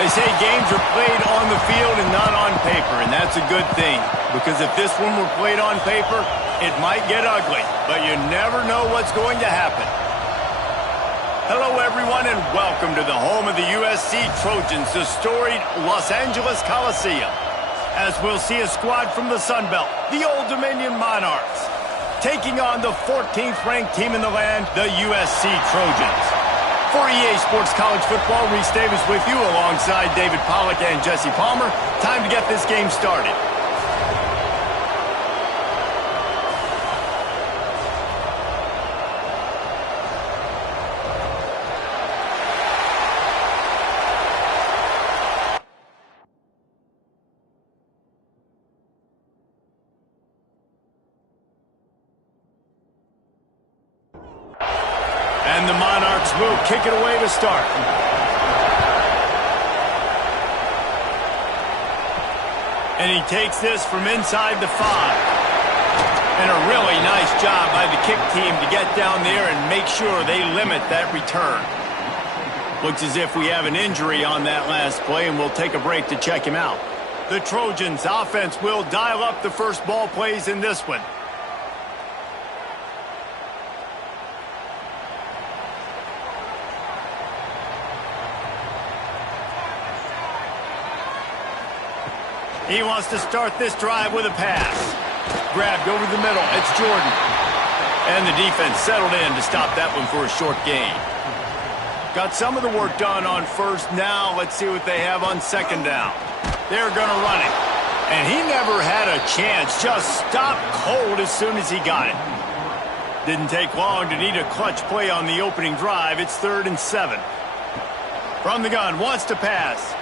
They say games are played on the field and not on paper, and that's a good thing. Because if this one were played on paper, it might get ugly, but you never know what's going to happen. Hello, everyone, and welcome to the home of the USC Trojans, the storied Los Angeles Coliseum. As we'll see a squad from the Sun Belt, the Old Dominion Monarchs, taking on the 14th-ranked team in the land, the USC Trojans. For EA Sports College Football, Reese Davis with you alongside David Pollack and Jesse Palmer. Time to get this game started. And the Monarchs will kick it away to start. And he takes this from inside the 5. And a really nice job by the kick team to get down there and make sure they limit that return. Looks as if we have an injury on that last play, and we'll take a break to check him out. The Trojans' offense will dial up the first ball plays in this one. He wants to start this drive with a pass. Grabbed over the middle. It's Jordan. And the defense settled in to stop that one for a short gain. Got some of the work done on first. Now let's see what they have on second down. They're going to run it. And he never had a chance. Just stopped cold as soon as he got it. Didn't take long to need a clutch play on the opening drive. It's 3rd and 7. From the gun, wants to pass.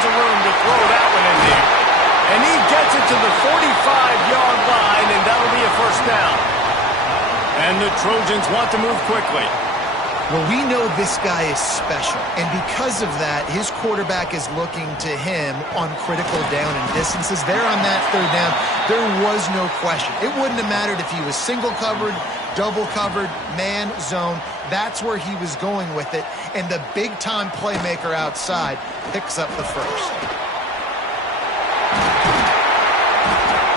Room to throw that one in there. And he gets it to the 45-yard line, and that'll be a first down. And the Trojans want to move quickly. Well, we know this guy is special, and because of that, his quarterback is looking to him on critical down and distances. There on that 3rd down, there was no question. It wouldn't have mattered if he was single covered, double covered, man, zone. That's where he was going with it, and the big-time playmaker outside picks up the first.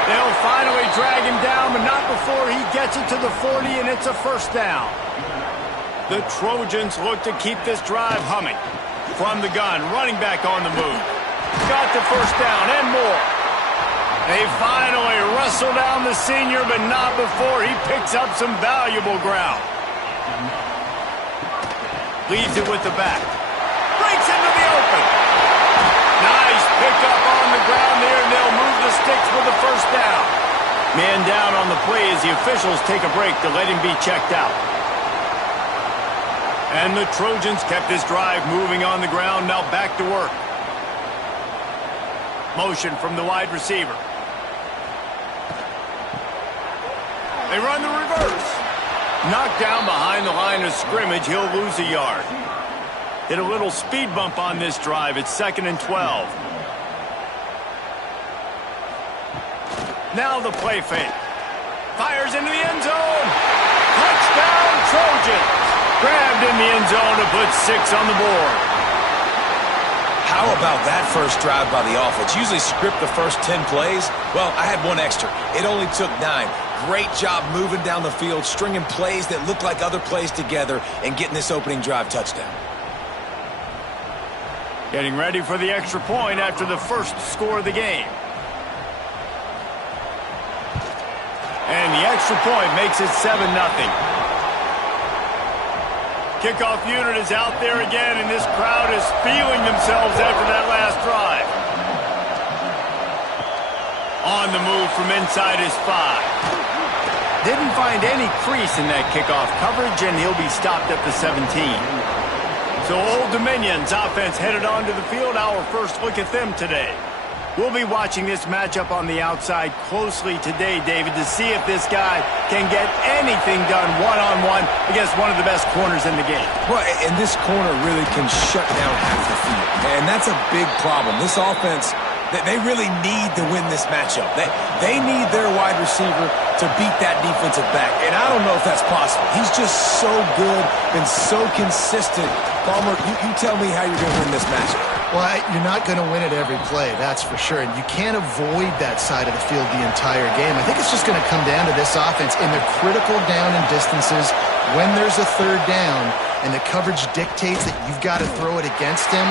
They'll finally drag him down, but not before he gets it to the 40, and it's a first down. The Trojans look to keep this drive humming. From the gun, running back on the move. Got the first down and more. They finally wrestle down the senior, but not before he picks up some valuable ground. Leaves it with the back. Breaks into the open. Nice pickup on the ground there, and they'll move the sticks with the first down. Man down on the play as the officials take a break to let him be checked out. And the Trojans kept this drive moving on the ground, now back to work. Motion from the wide receiver. They run the reverse. Knocked down behind the line of scrimmage, he'll lose a yard. Hit a little speed bump on this drive. It's 2nd and 12. Now the play fake. Fires into the end zone. Touchdown, Trojans. Grabbed in the end zone to put 6 on the board. How about that first drive by the offense? Usually script the first 10 plays. Well, I had one extra. It only took 9. Great job moving down the field, stringing plays that look like other plays together, and getting this opening drive touchdown. Getting ready for the extra point after the first score of the game. And the extra point makes it 7-0. Kickoff unit is out there again, and this crowd is feeling themselves after that last drive. On the move from inside his 5. Didn't find any crease in that kickoff coverage, and he'll be stopped at the 17. So Old Dominion's offense headed onto the field. Our first look at them today. We'll be watching this matchup on the outside closely today, David, to see if this guy can get anything done one-on-one against one of the best corners in the game. Well, and this corner really can shut down half the field. And that's a big problem. This offense They really need to win this matchup. They need their wide receiver to beat that defensive back. And I don't know if that's possible. He's just so good and so consistent. Palmer, you tell me how you're going to win this matchup. Well, you're not going to win it every play, that's for sure. And you can't avoid that side of the field the entire game. I think it's just going to come down to this offense in the critical down and distances when there's a third down and the coverage dictates that you've got to throw it against him.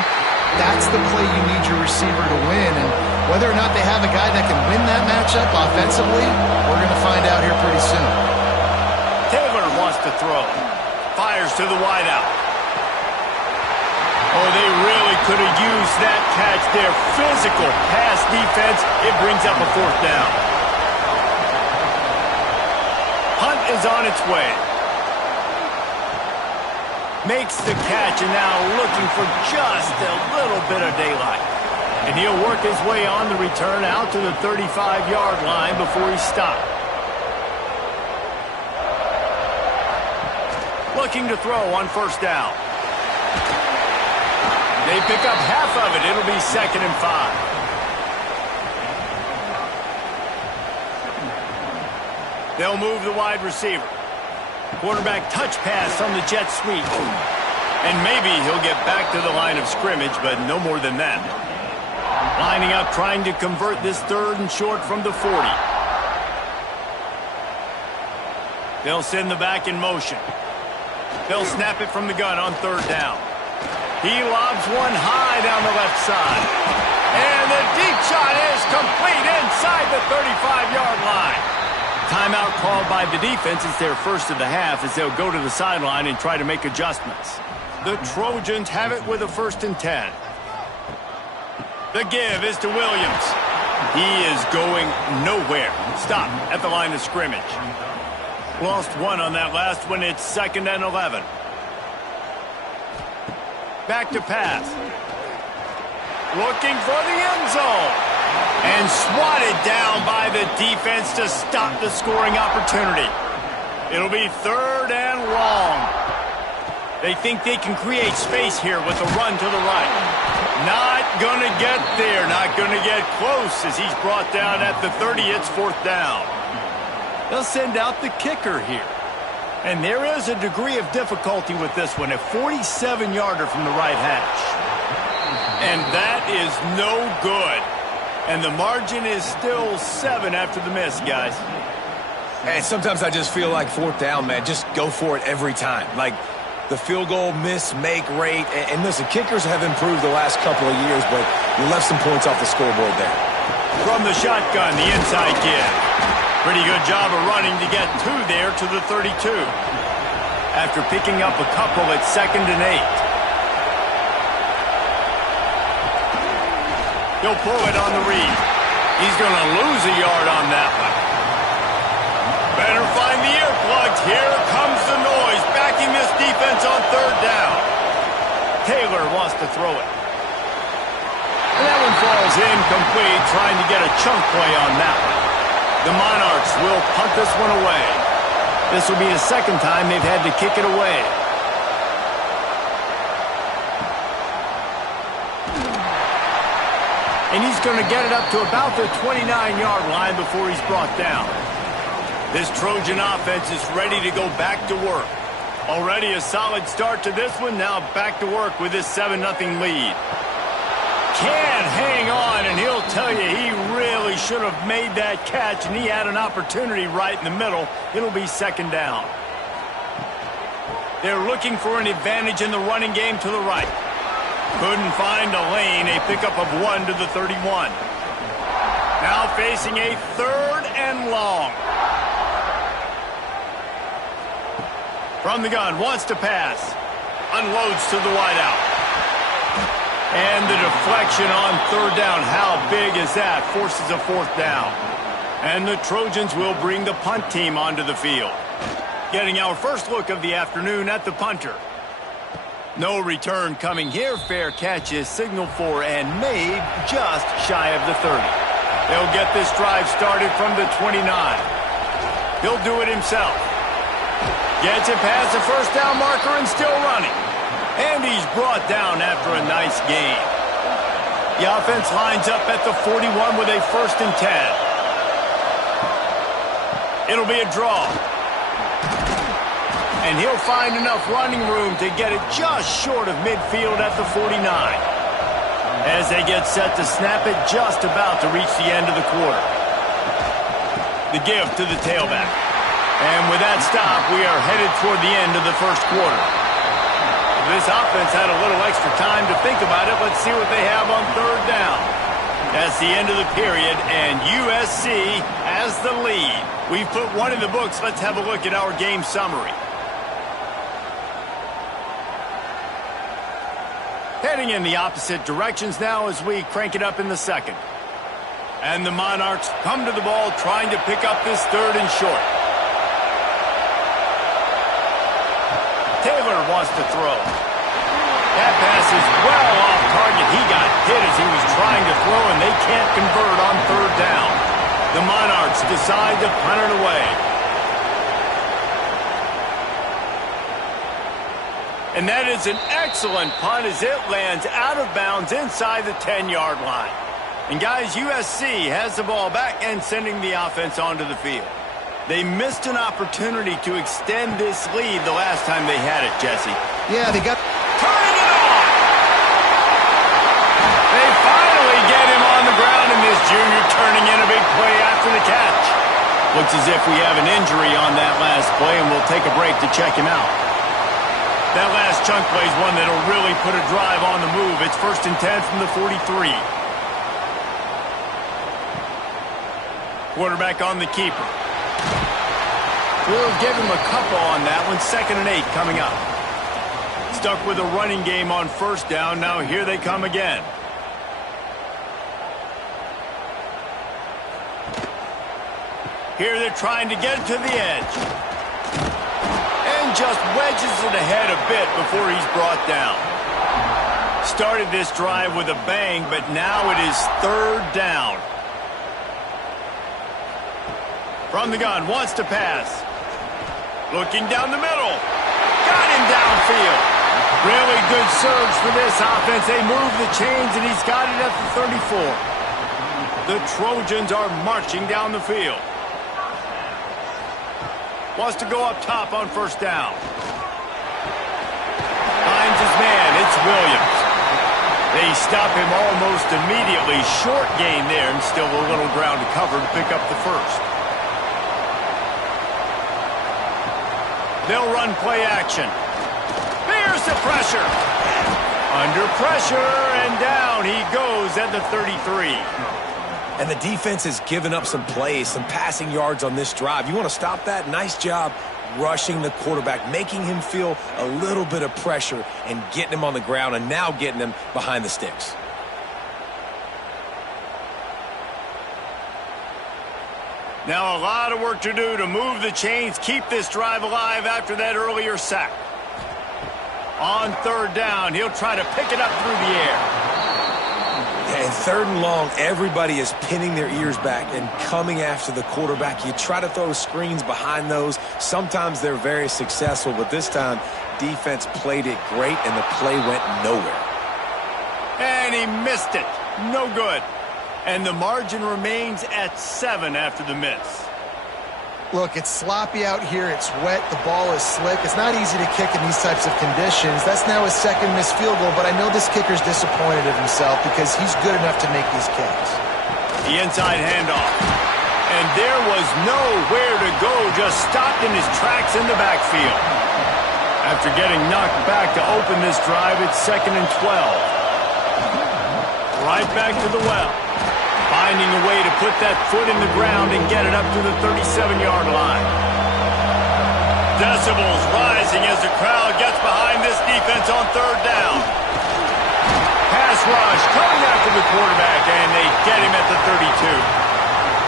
That's the play you need your receiver to win. And whether or not they have a guy that can win that matchup offensively, we're going to find out here pretty soon. Taylor wants to throw. Fires to the wideout. Oh, they really could have used that catch there. Physical pass defense. It brings up a fourth down. Hunt is on its way. Makes the catch and now looking for just a little bit of daylight. And he'll work his way on the return out to the 35-yard line before he stopped. Looking to throw on first down. They pick up half of it. It'll be 2nd and 5. They'll move the wide receiver. Quarterback touch pass on the jet sweep. And maybe he'll get back to the line of scrimmage, but no more than that. Lining up, trying to convert this 3rd and short from the 40. They'll send the back in motion. They'll snap it from the gun on 3rd down. He lobs one high down the left side. And the deep shot is complete inside the 35-yard line. Timeout called by the defense. It's their first of the half as they'll go to the sideline and try to make adjustments. The Trojans have it with a 1st and 10. The give is to Williams. He is going nowhere. Stop at the line of scrimmage. Lost one on that last one. It's 2nd and 11. Back to pass. Looking for the end zone. And swatted down by the defense to stop the scoring opportunity. It'll be 3rd and long. They think they can create space here with a run to the right. Not going to get there. Not going to get close as he's brought down at the 30. It's 4th down. They'll send out the kicker here. And there is a degree of difficulty with this one, a 47-yarder from the right hash. And that is no good. And the margin is still 7 after the miss, guys. And sometimes I just feel like 4th down, man. Just go for it every time. Like the field goal miss-make rate. And listen, kickers have improved the last couple of years, but you left some points off the scoreboard there. From the shotgun, the inside give. Pretty good job of running to get 2 there to the 32. After picking up a couple at 2nd and 8. He'll pull it on the read. He's going to lose a yard on that one. Better find the earplugs. Here comes the noise, backing this defense on 3rd down. Taylor wants to throw it. And that one falls incomplete, trying to get a chunk play on that one. The Monarchs will punt this one away. This will be the 2nd time they've had to kick it away. And he's going to get it up to about the 29-yard line before he's brought down. This Trojan offense is ready to go back to work. Already a solid start to this one. Now back to work with this 7-0 lead. Can hang on, and he'll tell you he really should have made that catch, and he had an opportunity right in the middle. It'll be 2nd down. They're looking for an advantage in the running game to the right. Couldn't find a lane. A pickup of 1 to the 31. Now facing a 3rd and long. From the gun, wants to pass. Unloads to the wideout. And the deflection on 3rd down. How big is that? Forces a 4th down. And the Trojans will bring the punt team onto the field. Getting our first look of the afternoon at the punter. No return coming here. Fair catch is signaled for and made just shy of the 30. They'll get this drive started from the 29. He'll do it himself. Gets it past the first down marker and still running. And he's brought down after a nice gain. The offense lines up at the 41 with a 1st and 10. It'll be a draw. And he'll find enough running room to get it just short of midfield at the 49. As they get set to snap it, just about to reach the end of the quarter. The give to the tailback. And with that stop, we are headed toward the end of the 1st quarter. This offense had a little extra time to think about it. Let's see what they have on 3rd down. That's the end of the period, and USC has the lead. We've put one in the books. Let's have a look at our game summary. Heading in the opposite directions now as we crank it up in the 2nd. And the Monarchs come to the ball trying to pick up this 3rd and short. Taylor wants to throw. That pass is well off target. He got hit as he was trying to throw, and they can't convert on 3rd down. The Monarchs decide to punt it away. And that is an excellent punt as it lands out of bounds inside the 10-yard line. And guys, USC has the ball back and sending the offense onto the field. They missed an opportunity to extend this lead the last time they had it, Jesse. Yeah, they got... Turning it on! They finally get him on the ground, and this junior turning in a big play after the catch. Looks as if we have an injury on that last play, and we'll take a break to check him out. That last chunk play is one that'll really put a drive on the move. It's 1st and 10 from the 43. Quarterback on the keeper. We'll give him a couple on that one. 2nd and 8 coming up. Stuck with a running game on 1st down. Now here they come again. Here they're trying to get it to the edge. And just wedges it ahead a bit before he's brought down. Started this drive with a bang, but now it is 3rd down. From the gun, wants to pass. Looking down the middle. Got him downfield. Really good surge for this offense. They move the chains, and he's got it at the 34. The Trojans are marching down the field. Wants to go up top on 1st down. Finds his man. It's Williams. They stop him almost immediately. Short gain there, and still a little ground to cover to pick up the 1st. They'll run play action. Here's the pressure. Under pressure, and down he goes at the 33. And the defense has given up some plays, some passing yards on this drive. You want to stop that? Nice job rushing the quarterback, making him feel a little bit of pressure and getting him on the ground, and now getting him behind the sticks. Now a lot of work to do to move the chains, keep this drive alive after that earlier sack. On 3rd down, he'll try to pick it up through the air. And 3rd and long, everybody is pinning their ears back and coming after the quarterback. You try to throw screens behind those. Sometimes they're very successful, but this time, defense played it great, and the play went nowhere. And he missed it. No good. And the margin remains at 7 after the miss. Look, it's sloppy out here. It's wet. The ball is slick. It's not easy to kick in these types of conditions. That's now his 2nd missed field goal, but I know this kicker's disappointed of himself because he's good enough to make these kicks. The inside handoff. And there was nowhere to go, just stopped in his tracks in the backfield. After getting knocked back to open this drive, it's 2nd and 12. Right back to the well. Finding a way to put that foot in the ground and get it up to the 37-yard line. Decibels rising as the crowd gets behind this defense on 3rd down. Pass rush coming after the quarterback, and they get him at the 32.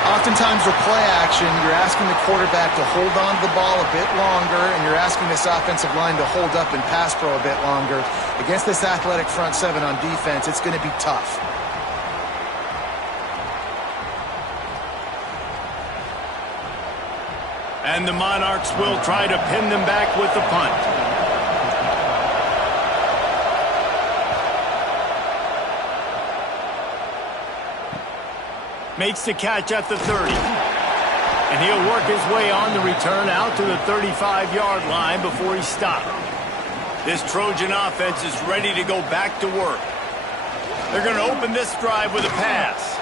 Oftentimes with play action, you're asking the quarterback to hold on to the ball a bit longer, and you're asking this offensive line to hold up and pass pro a bit longer. Against this athletic front 7 on defense, it's going to be tough. And the Monarchs will try to pin them back with the punt. Makes the catch at the 30. And he'll work his way on the return out to the 35-yard line before he's stopped. This Trojan offense is ready to go back to work. They're going to open this drive with a pass.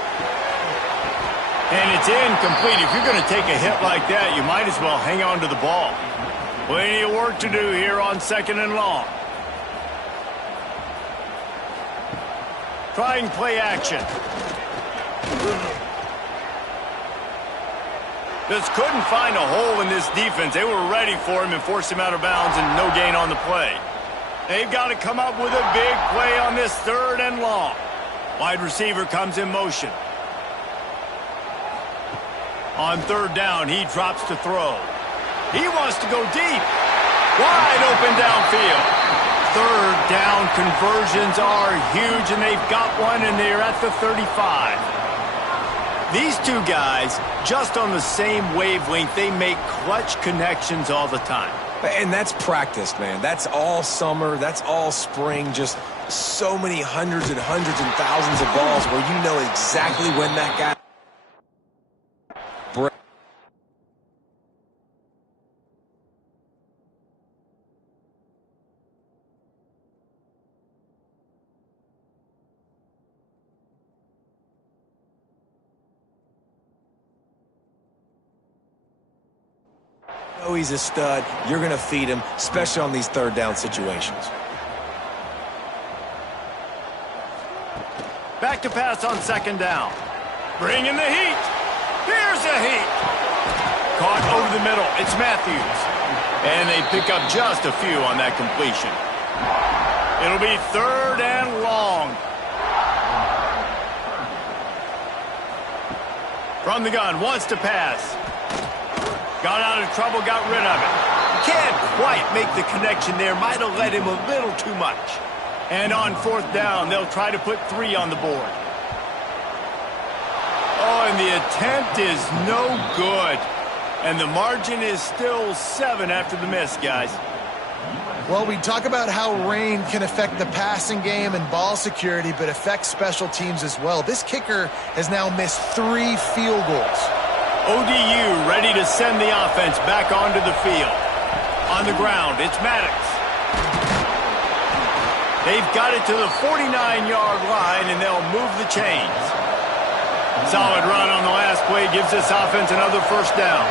And it's incomplete. If you're going to take a hit like that, you might as well hang on to the ball. Plenty of work to do here on 2nd and long. Trying play action. Just couldn't find a hole in this defense. They were ready for him and forced him out of bounds, and no gain on the play. They've got to come up with a big play on this 3rd and long. Wide receiver comes in motion. On 3rd down, he drops to throw. He wants to go deep. Wide open downfield. 3rd down conversions are huge, and they've got one, and they're at the 35. These two guys, just on the same wavelength, they make clutch connections all the time. And that's practice, man. That's all summer. That's all spring. Just so many hundreds and thousands of balls where you know exactly when that guy... Oh, he's a stud. You're going to feed him, especially on these 3rd down situations. Back to pass on 2nd down. Bringing the heat. Here's the heat. Caught over the middle. It's Matthews. And they pick up just a few on that completion. It'll be 3rd and long. From the gun, wants to pass. Got out of trouble, got rid of it. Can't quite make the connection there. Might have let him a little too much. And on 4th down, they'll try to put 3 on the board. Oh, and the attempt is no good. And the margin is still 7 after the miss, guys. Well, we talk about how rain can affect the passing game and ball security, but affects special teams as well. This kicker has now missed 3 field goals. ODU ready to send the offense back onto the field. On the ground, it's Maddox. They've got it to the 49-yard line, and they'll move the chains. Solid run on the last play gives this offense another 1st down.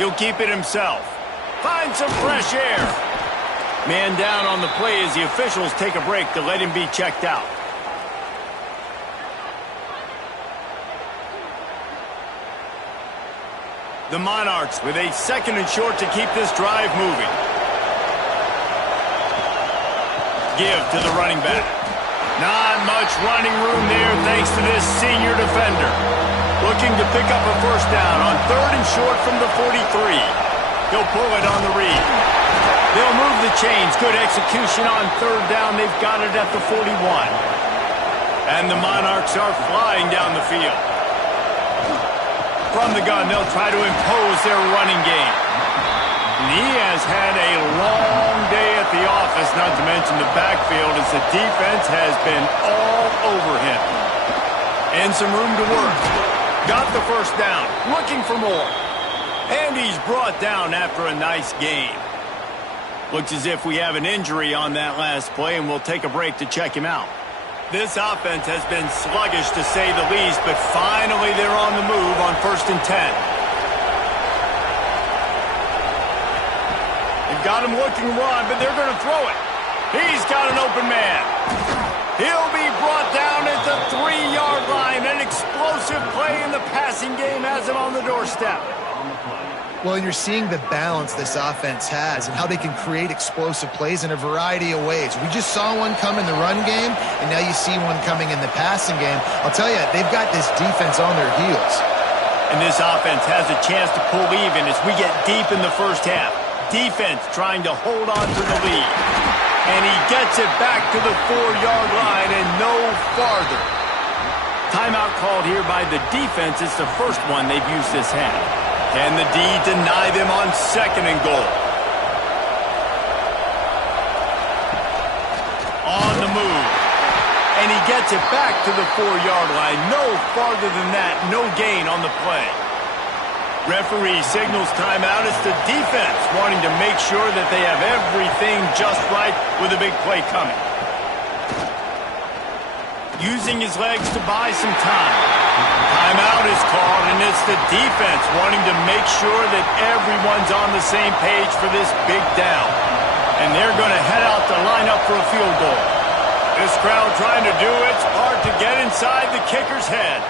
He'll keep it himself. Find some fresh air. Man down on the play as the officials take a break to let him be checked out. The Monarchs with a 2nd and short to keep this drive moving. Give to the running back. Not much running room there thanks to this senior defender. Looking to pick up a 1st down on 3rd and short from the 43. He'll pull it on the read. They'll move the chains. Good execution on 3rd down. They've got it at the 41. And the Monarchs are flying down the field. From the gun, they'll try to impose their running game. And he has had a long day at the office, not to mention the backfield, as the defense has been all over him. And some room to work. Got the 1st down, looking for more. And he's brought down after a nice game. Looks as if we have an injury on that last play, and we'll take a break to check him out. This offense has been sluggish, to say the least, but finally they're on the move on 1st and 10. They've got him looking run, but they're going to throw it. He's got an open man. He'll be brought down at the 3-yard line. An explosive play in the passing game has him on the doorstep. Well, you're seeing the balance this offense has and how they can create explosive plays in a variety of ways. We just saw one come in the run game, and now you see one coming in the passing game. I'll tell you, they've got this defense on their heels. And this offense has a chance to pull even as we get deep in the 1st half. Defense trying to hold on to the lead. And he gets it back to the 4-yard line and no farther. Timeout called here by the defense. It's the first one they've used this half. Can the D deny them on 2nd and goal? On the move. And and he gets it back to the 4-yard line. No farther than that, no gain on the play. Referee signals timeout. It's the defense wanting to make sure that they have everything just right with a big play coming. Using his legs to buy some time. Timeout is called, and it's the defense wanting to make sure that everyone's on the same page for this big down. And they're going to head out to line up for a field goal. This crowd trying to do its part to get inside the kicker's head.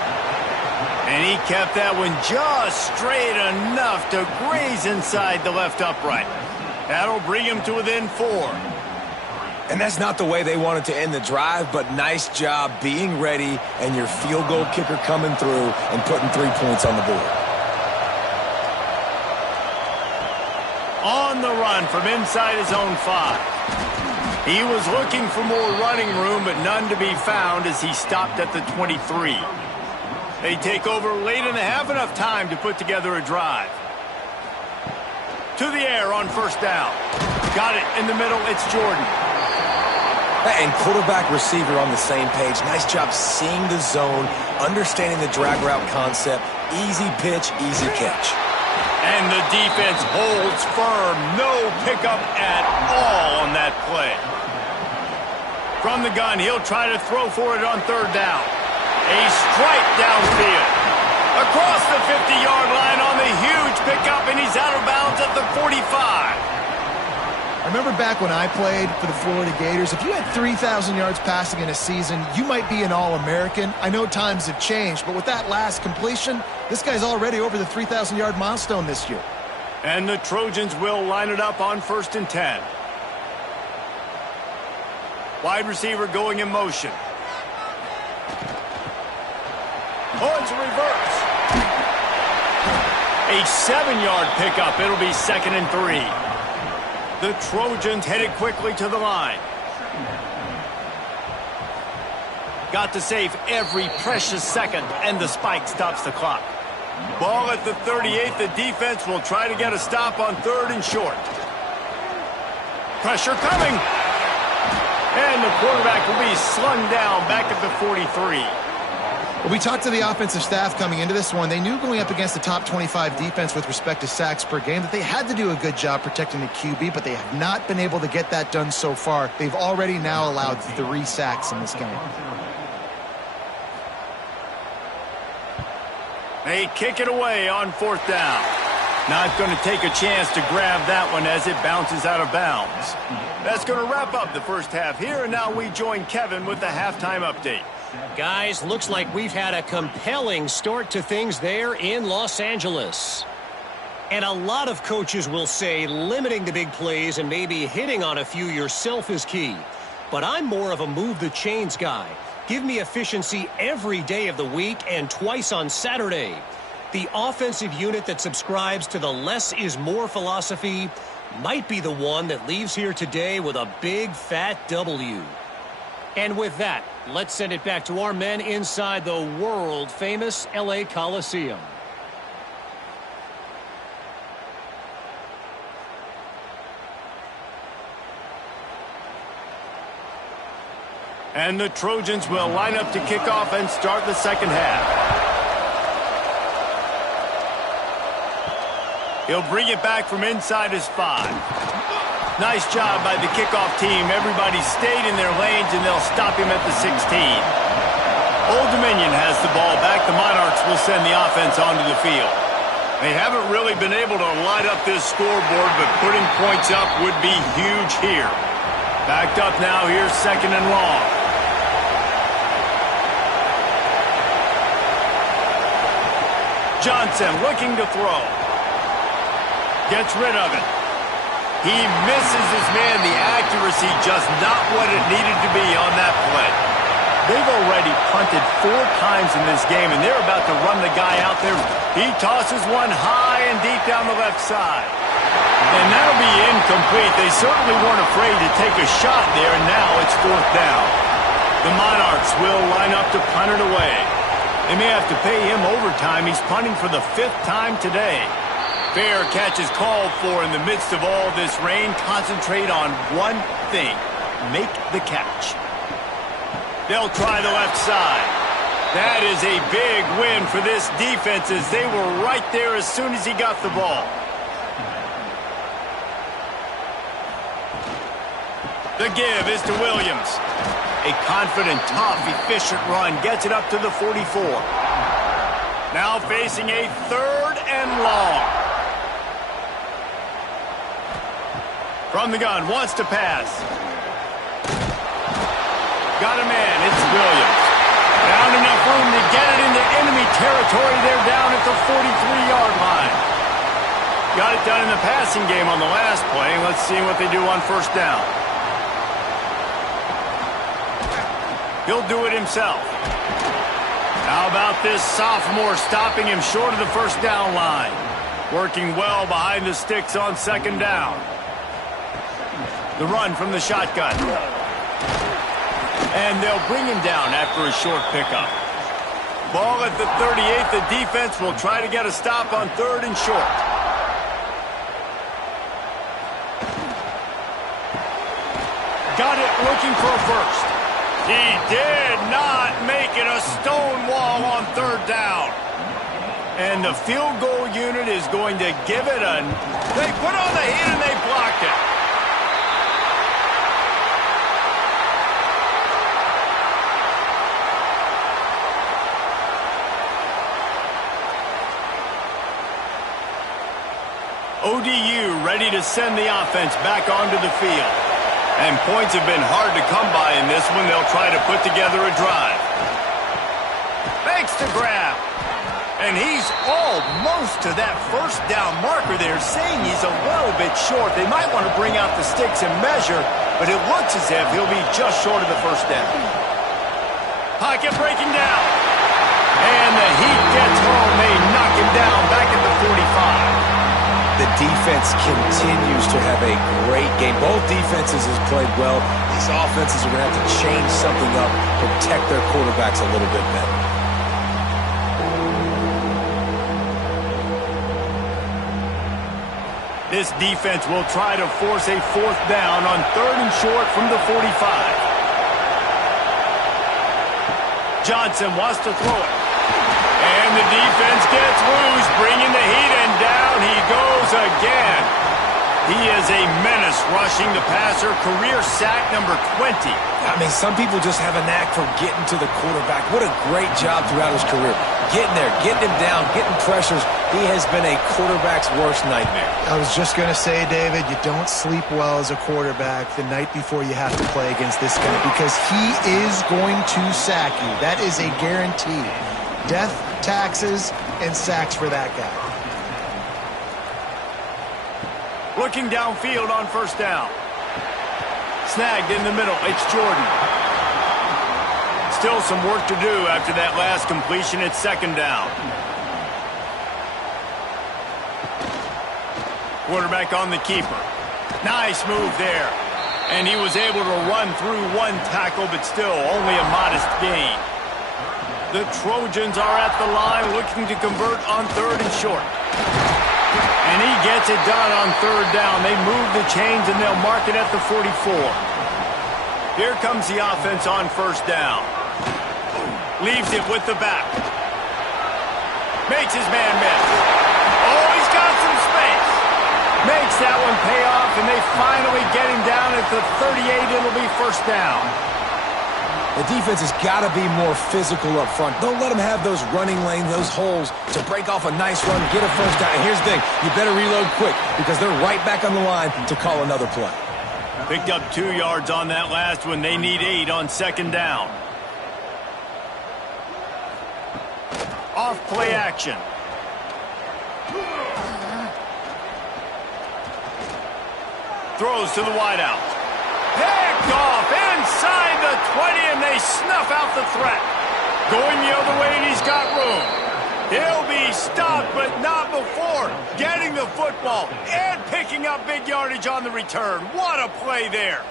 And he kept that one just straight enough to graze inside the left upright. That'll bring him to within 4. And that's not the way they wanted to end the drive, but nice job being ready and your field goal kicker coming through and putting 3 points on the board. On the run from inside his own 5. He was looking for more running room, but none to be found as he stopped at the 23. They take over late in the half, enough time to put together a drive. To the air on first down. Got it in the middle, it's Jordan. And quarterback receiver on the same page. Nice job seeing the zone, understanding the drag route concept. Easy pitch, easy catch. And the defense holds firm. No pickup at all on that play. From the gun, he'll try to throw for it on third down. A strike downfield. Across the 50-yard line on the huge pickup, and he's out of bounds at the 45. I remember back when I played for the Florida Gators, if you had 3,000 yards passing in a season, you might be an All-American. I know times have changed, but with that last completion, this guy's already over the 3,000-yard milestone this year. And the Trojans will line it up on 1st and 10. Wide receiver going in motion. Oh, it's a reverse. A 7-yard pickup. It'll be 2nd and 3. The Trojans headed quickly to the line. Got to save every precious second, and the spike stops the clock. Ball at the 38. The defense will try to get a stop on 3rd and short. Pressure coming. And the quarterback will be slung down back at the 43. Well, we talked to the offensive staff coming into this one. They knew going up against the top 25 defense with respect to sacks per game that they had to do a good job protecting the QB, but they have not been able to get that done so far. They've already now allowed 3 sacks in this game. They kick it away on 4th down. Not going to take a chance to grab that one as it bounces out of bounds. That's going to wrap up the first half here, and now we join Kevin with the halftime update. Guys, looks like we've had a compelling start to things there in Los Angeles. And a lot of coaches will say limiting the big plays and maybe hitting on a few yourself is key. But I'm more of a move the chains guy. Give me efficiency every day of the week and twice on Saturday. The offensive unit that subscribes to the less is more philosophy might be the one that leaves here today with a big fat W. And with that, let's send it back to our men inside the world-famous LA Coliseum. And the Trojans will line up to kick off and start the second half. He'll bring it back from inside his 5. Nice job by the kickoff team. Everybody stayed in their lanes, and they'll stop him at the 16. Old Dominion has the ball back. The Monarchs will send the offense onto the field. They haven't really been able to light up this scoreboard, but putting points up would be huge here. Backed up now. Here's 2nd and long. Johnson looking to throw. Gets rid of it. He misses his man. The accuracy just not what it needed to be on that play. They've already punted 4 times in this game, and they're about to run the guy out there. He tosses one high and deep down the left side. And that'll be incomplete. They certainly weren't afraid to take a shot there, and now it's 4th down. The Monarchs will line up to punt it away. They may have to pay him overtime. He's punting for the 5th time today. Fair catch is called for in the midst of all this rain. Concentrate on one thing. Make the catch. They'll try the left side. That is a big win for this defense as they were right there as soon as he got the ball. The give is to Williams. A confident, tough, efficient run gets it up to the 44. Now facing a 3rd and long. From the gun, wants to pass. Got a man, it's Williams. Found enough room to get it into enemy territory. They're down at the 43-yard line. Got it done in the passing game on the last play. Let's see what they do on 1st down. He'll do it himself. How about this sophomore stopping him short of the 1st down line? Working well behind the sticks on 2nd down. The run from the shotgun. And they'll bring him down after a short pickup. Ball at the 38. The defense will try to get a stop on 3rd and short. Got it looking for a first. He did not make it a stone wall on 3rd down. And the field goal unit is going to give it a... They put on the heat and they blocked it. ODU ready to send the offense back onto the field. And points have been hard to come by in this one. They'll try to put together a drive. Fakes to grab. And he's almost to that 1st down marker there, saying he's a little bit short. They might want to bring out the sticks and measure, but it looks as if he'll be just short of the 1st down. Pocket breaking down. And the Heat gets home. They knock him down back at the 45. The defense continues to have a great game. Both defenses have played well. These offenses are going to have to change something up, protect their quarterbacks a little bit better. This defense will try to force a 4th down on 3rd and short from the 45. Johnson wants to throw it. And the defense gets loose, bringing the Heat, and down he goes again. He is a menace rushing the passer, career sack number 20. I mean, some people just have a knack for getting to the quarterback. What a great job throughout his career. Getting there, getting him down, getting pressures. He has been a quarterback's worst nightmare. I was just going to say, David, you don't sleep well as a quarterback the night before you have to play against this guy because he is going to sack you. That is a guarantee. Death, taxes, and sacks for that guy. Looking downfield on 1st down. Snagged in the middle. It's Jordan. Still some work to do after that last completion at 2nd down. Quarterback on the keeper. Nice move there. And he was able to run through 1 tackle, but still only a modest gain. The Trojans are at the line looking to convert on 3rd and short. And he gets it done on 3rd down. They move the chains and they'll mark it at the 44. Here comes the offense on 1st down. Leaves it with the back. Makes his man miss. Oh, he's got some space. Makes that one pay off, and they finally get him down at the 38. It'll be 1st down. The defense has got to be more physical up front. Don't let them have those running lanes, those holes to break off a nice run, get a 1st down. And here's the thing, you better reload quick because they're right back on the line to call another play. Picked up 2 yards on that last one. They need 8 on 2nd down. Off play action. Throws to the wideout. Picked off inside the 20, and they snuff out the threat. Going the other way, and he's got room. He'll be stopped, but not before getting the football and picking up big yardage on the return. What a play there.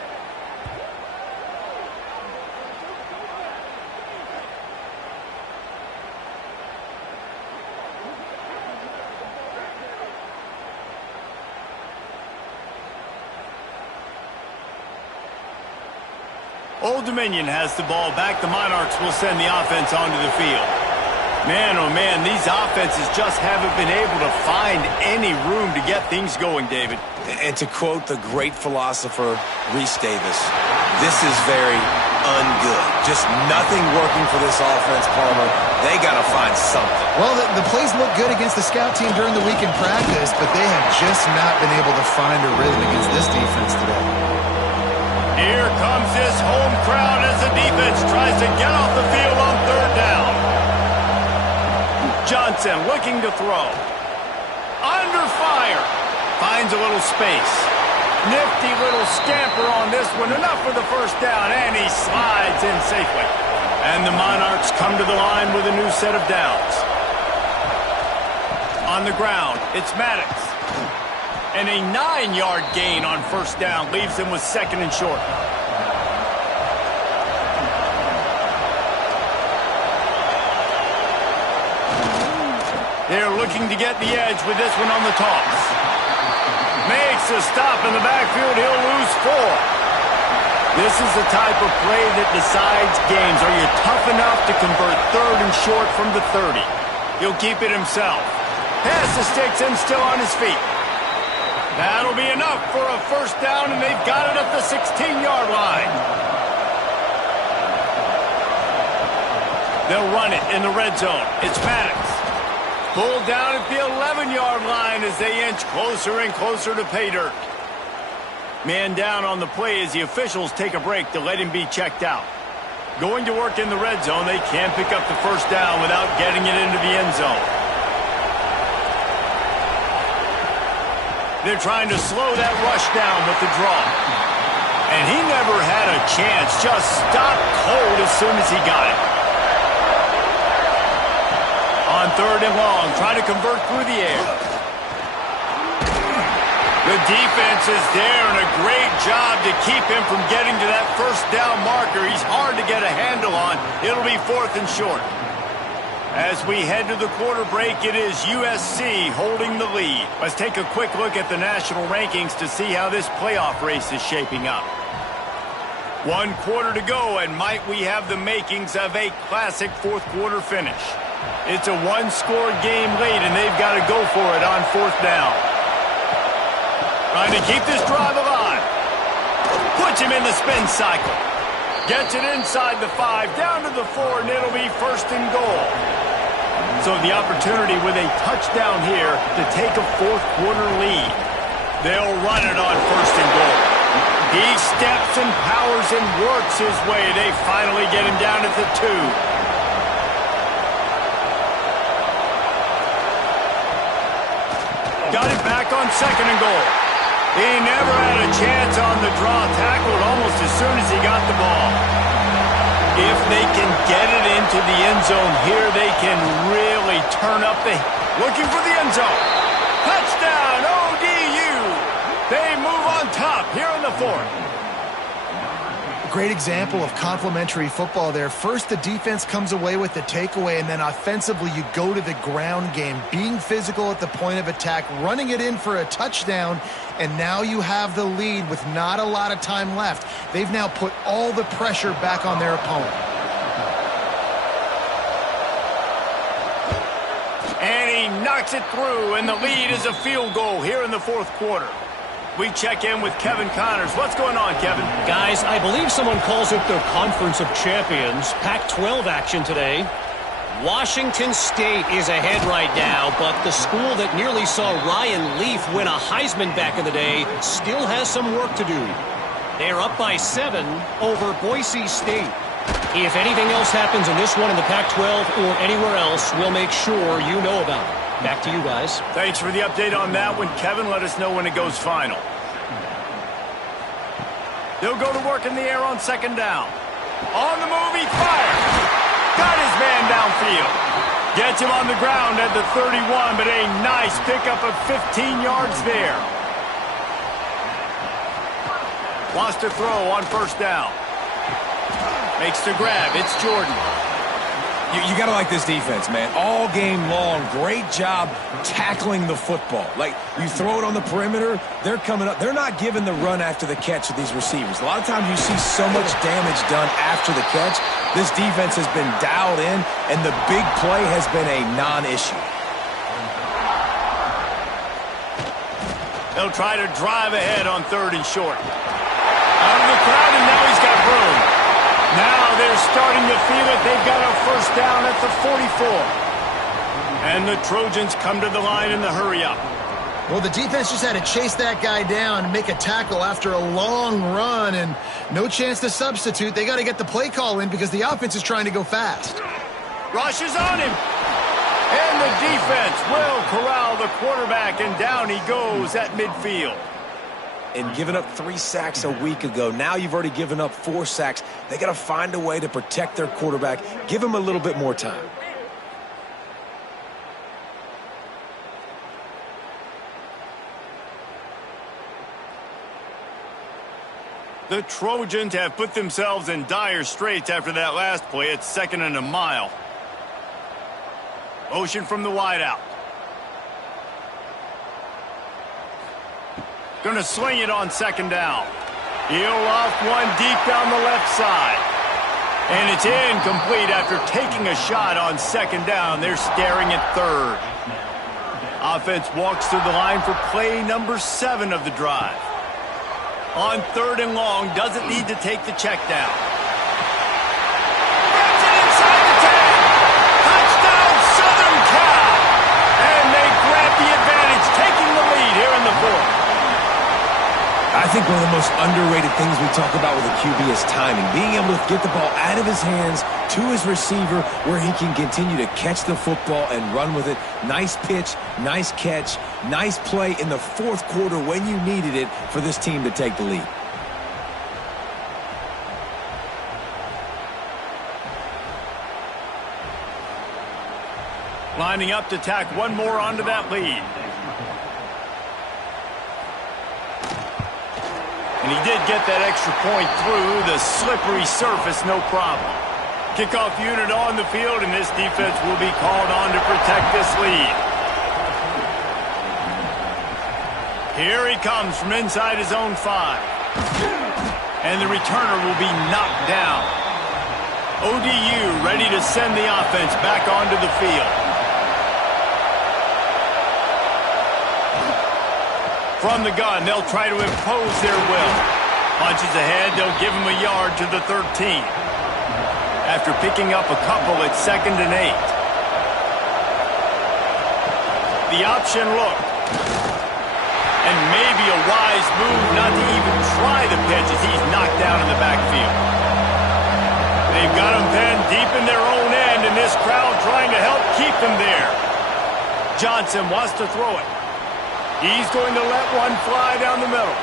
Old Dominion has the ball back. The Monarchs will send the offense onto the field. Man, oh man, these offenses just haven't been able to find any room to get things going, David. And to quote the great philosopher, Reese Davis, this is very ungood. Just nothing working for this offense, Palmer. They got to find something. Well, the plays look good against the scout team during the week in practice, but they have just not been able to find a rhythm against this defense today. Here comes this home crowd as the defense tries to get off the field on third down. Johnson looking to throw. Under fire. Finds a little space. Nifty little scamper on this one. Enough for the first down, and he slides in safely. And the Monarchs come to the line with a new set of downs. On the ground, it's Maddox. And a 9-yard gain on first down leaves them with second and short. They're looking to get the edge with this one on the toss. Makes a stop in the backfield. He'll lose 4. This is the type of play that decides games. Are you tough enough to convert third and short from the 30? He'll keep it himself. Pass the sticks and still on his feet. That'll be enough for a first down, and they've got it at the 16-yard line. They'll run it in the red zone. It's Maddox. Pulled down at the 11-yard line as they inch closer and closer to pay dirt. Man down on the play as the officials take a break to let him be checked out. Going to work in the red zone, they can't pick up the first down without getting it into the end zone. They're trying to slow that rush down with the draw. And he never had a chance, just stopped cold as soon as he got it. On third and long, trying to convert through the air. The defense is there, and a great job to keep him from getting to that first down marker. He's hard to get a handle on. It'll be fourth and short. As we head to the quarter break, it is USC holding the lead. Let's take a quick look at the national rankings to see how this playoff race is shaping up. 1 quarter to go, and might we have the makings of a classic fourth quarter finish. It's a one-score game late, and they've got to go for it on fourth down. Trying to keep this drive alive. Puts him in the spin cycle. Gets it inside the 5, down to the 4, and it'll be first and goal. So the opportunity with a touchdown here to take a fourth quarter lead. They'll run it on first and goal. He steps and powers and works his way. They finally get him down at the 2. Got it back on second and goal. He never had a chance on the draw, tackled almost as soon as he got the ball. If they can get it into the end zone here, they can really turn up the... Looking for the end zone. Touchdown, ODU. They move on top here in the 4th. Great example of complementary football there. First, the defense comes away with the takeaway, and then offensively, you go to the ground game, being physical at the point of attack, running it in for a touchdown, and now you have the lead with not a lot of time left. They've now put all the pressure back on their opponent. And he knocks it through, and the lead is a field goal here in the 4th quarter. We check in with Kevin Connors. What's going on, Kevin? Guys, I believe someone calls it the Conference of Champions. Pac-12 action today. Washington State is ahead right now, but the school that nearly saw Ryan Leaf win a Heisman back in the day still has some work to do. They're up by 7 over Boise State. If anything else happens in this one in the Pac-12 or anywhere else, we'll make sure you know about it. Back to you guys. Thanks for the update on that one, Kevin. Let us know when it goes final. They'll go to work in the air on second down. On the move, he fires. Got his man downfield. Gets him on the ground at the 31, but a nice pickup of 15 yards there. Wants to throw on first down. Makes the grab. It's Jordan. You got to like this defense, man. All game long, great job tackling the football. Like, you throw it on the perimeter, they're coming up. They're not giving the run after the catch of these receivers. A lot of times you see so much damage done after the catch. This defense has been dialed in, and the big play has been a non-issue. They'll try to drive ahead on 3rd and short. Out of the crowd, and now he's got room. Now they're starting to feel it. They've got a first down at the 44. And the Trojans come to the line in the hurry-up. Well, the defense just had to chase that guy down and make a tackle after a long run, and no chance to substitute. They got to get the play call in because the offense is trying to go fast. Rush is on him. And the defense will corral the quarterback, and down he goes at midfield. And giving up 3 sacks a week ago. Now you've already given up 4 sacks. They got to find a way to protect their quarterback. Give him a little bit more time. The Trojans have put themselves in dire straits after that last play. It's 2nd and a mile. Motion from the wideout. Going to sling it on 2nd down. He'll off one deep down the left side. And it's incomplete after taking a shot on 2nd down. They're staring at 3rd. Offense walks through the line for play number 7 of the drive. On 3rd and long, doesn't need to take the check down. Gets it inside the 10. Touchdown, Southern Cal. And they grab the advantage, taking the lead here in the 4th. I think one of the most underrated things we talk about with a QB is timing. Being able to get the ball out of his hands to his receiver where he can continue to catch the football and run with it. Nice pitch, nice catch, nice play in the 4th quarter when you needed it for this team to take the lead. Lining up to tack one more onto that lead. And he did get that extra point through the slippery surface, no problem. Kickoff unit on the field, and this defense will be called on to protect this lead. Here he comes from inside his own 5. And the returner will be knocked down. ODU ready to send the offense back onto the field. From the gun, they'll try to impose their will. Punches ahead, they'll give him a yard to the 13. After picking up a couple, it's 2nd and 8. The option look. And maybe a wise move not to even try the pitch as he's knocked down in the backfield. They've got him pinned deep in their own end, and this crowd trying to help keep him there. Johnson wants to throw it. He's going to let one fly down the middle.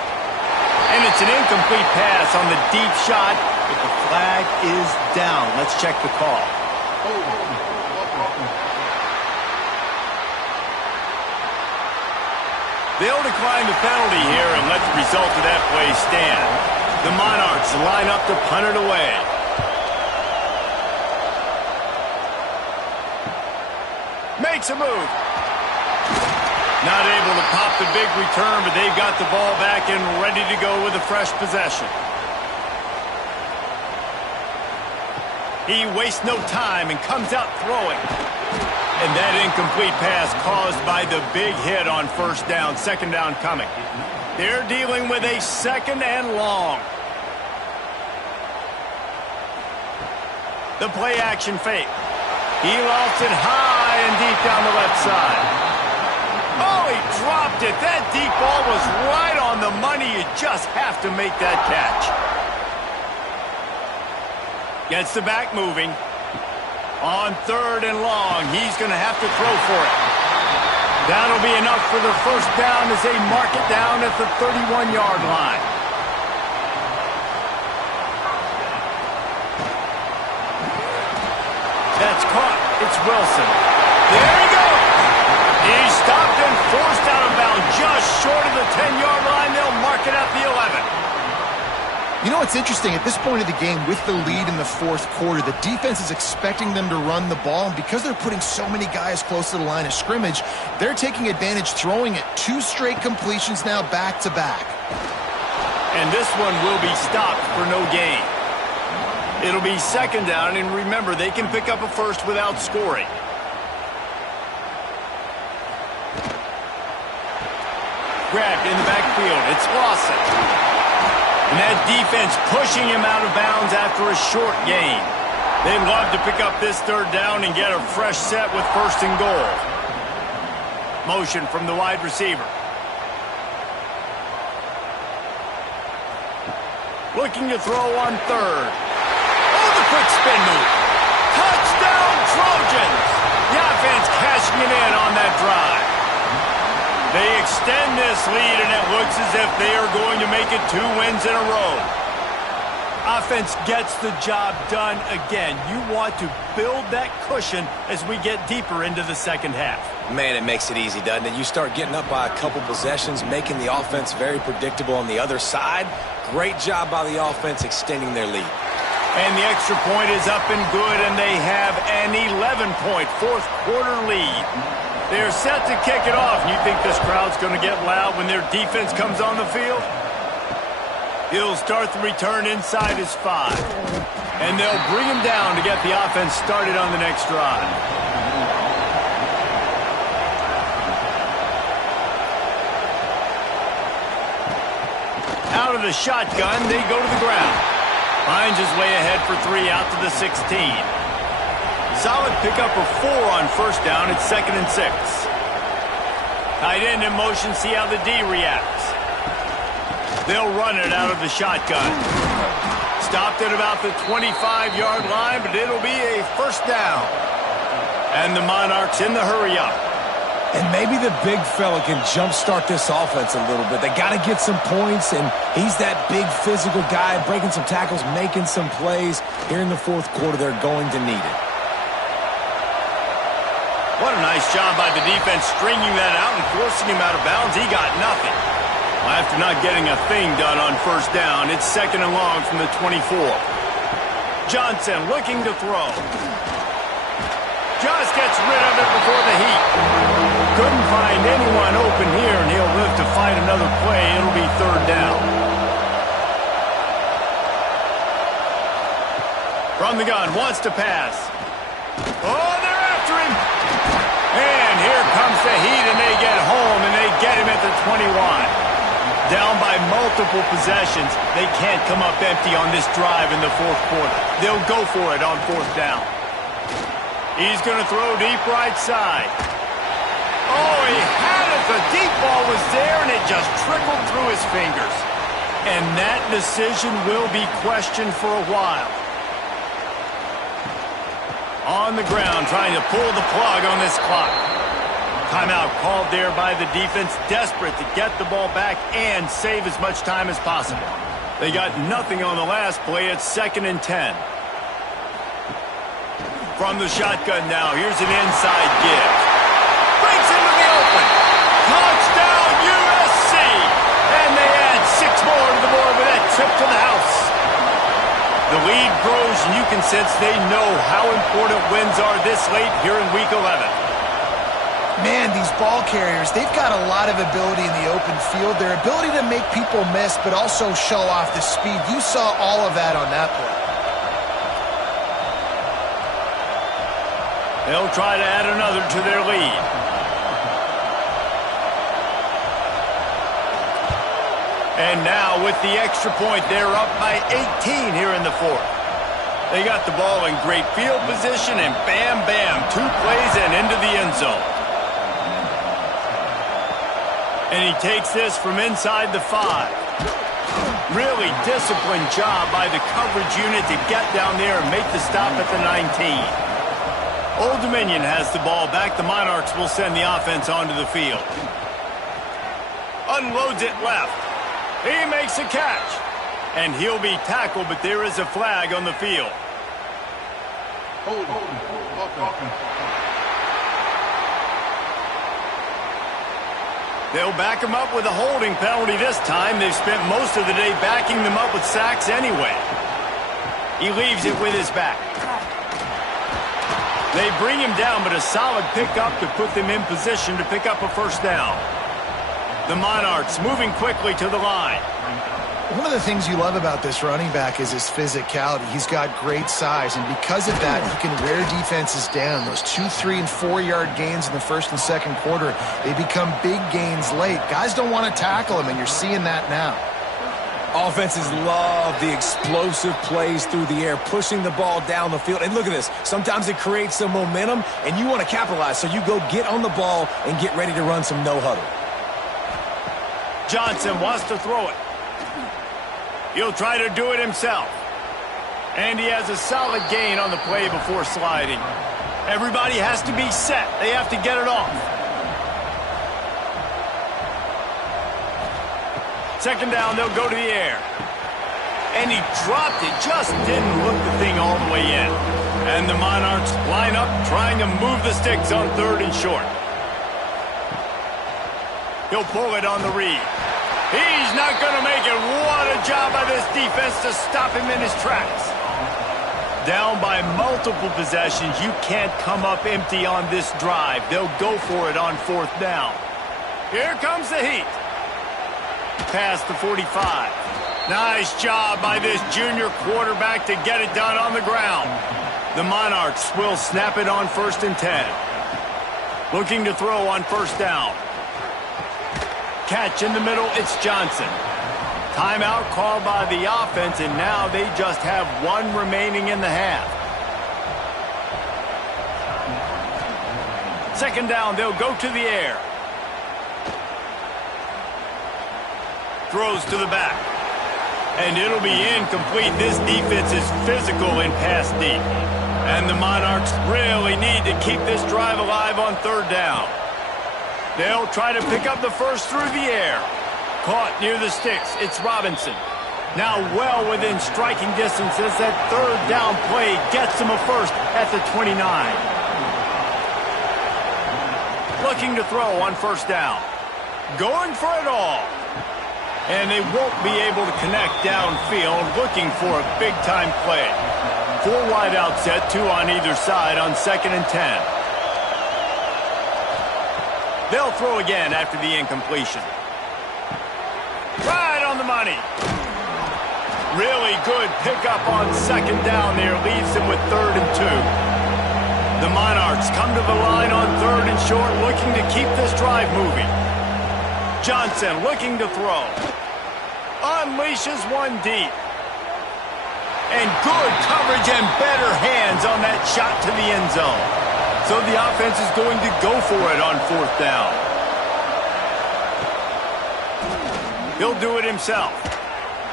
And it's an incomplete pass on the deep shot, but the flag is down. Let's check the call. They'll decline the penalty here and let the result of that play stand. The Monarchs line up to punt it away. Makes a move. Not able to pop the big return, but they've got the ball back and ready to go with a fresh possession. He wastes no time and comes out throwing. And that incomplete pass caused by the big hit on 1st down, 2nd down coming. They're dealing with a 2nd and long. The play action fake. He lofts it high and deep down the left side. Oh, he dropped it. That deep ball was right on the money. You just have to make that catch. Gets the back moving. On 3rd and long, he's going to have to throw for it. That'll be enough for the first down as they mark it down at the 31-yard line. That's caught. It's Wilson. There he goes. He's stopped and forced out of bounds just short of the 10-yard line. They'll mark it at the 11. You know what's interesting? At this point of the game, with the lead in the fourth quarter, the defense is expecting them to run the ball, and because they're putting so many guys close to the line of scrimmage, they're taking advantage, throwing it 2 straight completions now back-to-back. And this one will be stopped for no gain. It'll be second down, and remember, they can pick up a first without scoring. Grabbed in the backfield. It's Lawson. And that defense pushing him out of bounds after a short gain. They'd love to pick up this third down and get a fresh set with first and goal. Motion from the wide receiver. Looking to throw on third. Oh, the quick spin move. Touchdown, Trojans! The offense cashing it in on that drive. They extend this lead, and it looks as if they are going to make it 2 wins in a row. Offense gets the job done again. You want to build that cushion as we get deeper into the second half. Man, it makes it easy, doesn't it? You start getting up by a couple possessions, making the offense very predictable on the other side. Great job by the offense extending their lead. And the extra point is up and good, and they have an 11-point fourth quarter lead. They're set to kick it off. You think this crowd's going to get loud when their defense comes on the field? He'll start the return inside his 5. And they'll bring him down to get the offense started on the next drive. Out of the shotgun, they go to the ground. Finds his way ahead for 3 out to the 16. Solid pickup of 4 on first down. It's 2nd and 6. Tight end in motion. See how the D reacts. They'll run it out of the shotgun. Stopped at about the 25-yard line, but it'll be a first down. And the Monarchs in the hurry-up. And maybe the big fella can jumpstart this offense a little bit. They got to get some points, and he's that big physical guy, breaking some tackles, making some plays. Here in the fourth quarter, they're going to need it. What a nice job by the defense stringing that out and forcing him out of bounds. He got nothing. Well, after not getting a thing done on first down, it's 2nd and long from the 24. Johnson looking to throw. Just gets rid of it before the heat. Couldn't find anyone open here, and he'll live to fight another play. It'll be 3rd down. From the gun, wants to pass. Oh, they're after him. And here comes the heat, and they get home, and they get him at the 21. Down by multiple possessions. They can't come up empty on this drive in the fourth quarter. They'll go for it on 4th down. He's going to throw deep right side. Oh, he had it. The deep ball was there, and it just trickled through his fingers. And that decision will be questioned for a while. On the ground, trying to pull the plug on this clock. Timeout called there by the defense, desperate to get the ball back and save as much time as possible. They got nothing on the last play. It's 2nd and 10. From the shotgun now, here's an inside give. Breaks into the open. Touchdown, USC! And they add 6 more to the board with that trip to the house. The lead grows, and you can sense they know how important wins are this late here in Week 11. Man, these ball carriers, they've got a lot of ability in the open field. Their ability to make people miss, but also show off the speed. You saw all of that on that play. They'll try to add another to their lead. And now with the extra point, they're up by 18 here in the fourth. They got the ball in great field position, and bam, bam, 2 plays and into the end zone. And he takes this from inside the 5. Really disciplined job by the coverage unit to get down there and make the stop at the 19. Old Dominion has the ball back. The Monarchs will send the offense onto the field. Unloads it left. He makes a catch. And he'll be tackled, but there is a flag on the field. They'll back him up with a holding penalty this time. They've spent most of the day backing them up with sacks anyway. He leaves it with his back. They bring him down, but a solid pickup to put them in position to pick up a first down. The Monarchs moving quickly to the line. One of the things you love about this running back is his physicality. He's got great size, and because of that, he can wear defenses down. Those 2, 3, and 4-yard gains in the first and second quarter, they become big gains late. Guys don't want to tackle him, and you're seeing that now. Offenses love the explosive plays through the air, pushing the ball down the field. And look at this. Sometimes it creates some momentum, and you want to capitalize, so you go get on the ball and get ready to run some no-huddle. Johnson wants to throw it. He'll try to do it himself. And he has a solid gain on the play before sliding. Everybody has to be set. They have to get it off. Second down, they'll go to the air. And he dropped it. Just didn't look the thing all the way in. And the Monarchs line up, trying to move the sticks on 3rd and short. He'll pull it on the read. He's not going to make it. What a job by this defense to stop him in his tracks. Down by multiple possessions. You can't come up empty on this drive. They'll go for it on 4th down. Here comes the heat. Past the 45. Nice job by this junior quarterback to get it done on the ground. The Monarchs will snap it on 1st and 10. Looking to throw on 1st down. Catch in the middle, it's Johnson. Timeout called by the offense, and now they just have 1 remaining in the half. Second down, they'll go to the air. Throws to the back. And it'll be incomplete. This defense is physical in pass deep. And the Monarchs really need to keep this drive alive on 3rd down. They'll try to pick up the first through the air. Caught near the sticks. It's Robinson. Now well within striking distance as that 3rd down play gets him a first at the 29. Looking to throw on 1st down. Going for it all. And they won't be able to connect downfield, looking for a big-time play. 4 wide out set, 2 on either side on 2nd and 10. They'll throw again after the incompletion. Right on the money. Really good pickup on 2nd down there. Leaves them with 3rd and 2. The Monarchs come to the line on 3rd and short, looking to keep this drive moving. Johnson looking to throw. Unleashes 1 deep. And good coverage and better hands on that shot to the end zone. So the offense is going to go for it on 4th down. He'll do it himself.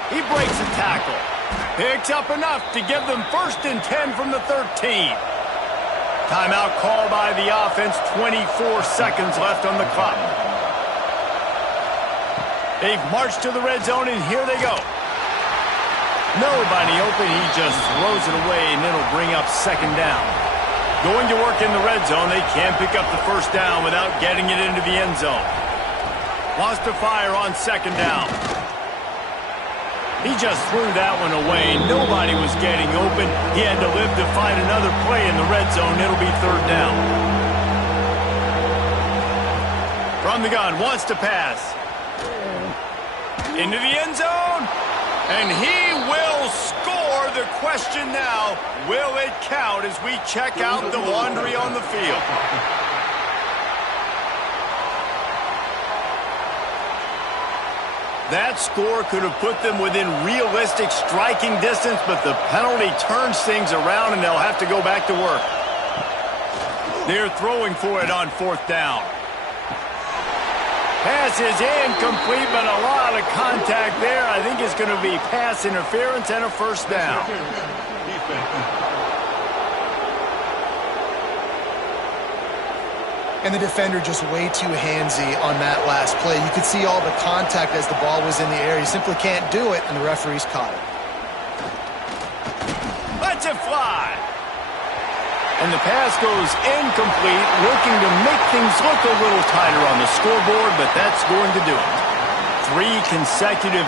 He breaks a tackle. Picks up enough to give them 1st and 10 from the 13. Timeout called by the offense. 24 seconds left on the clock. They've marched to the red zone, and here they go. Nobody open. He just throws it away, and it'll bring up 2nd down. Going to work in the red zone. They can't pick up the 1st down without getting it into the end zone. Wants to fire on 2nd down. He just threw that one away. Nobody was getting open. He had to live to find another play in the red zone. It'll be 3rd down. From the gun, wants to pass. Into the end zone. And he will score. The question now, will it count as we check out the laundry on the field? That score could have put them within realistic striking distance, but the penalty turns things around, and they'll have to go back to work. They're throwing for it on 4th down. Pass is incomplete, but a lot of contact there. I think it's going to be pass interference and a 1st down. And the defender just way too handsy on that last play. You could see all the contact as the ball was in the air. He simply can't do it, and the referee's caught it. Lets it fly. And the pass goes incomplete, looking to make things look a little tighter on the scoreboard, but that's going to do it. 3 consecutive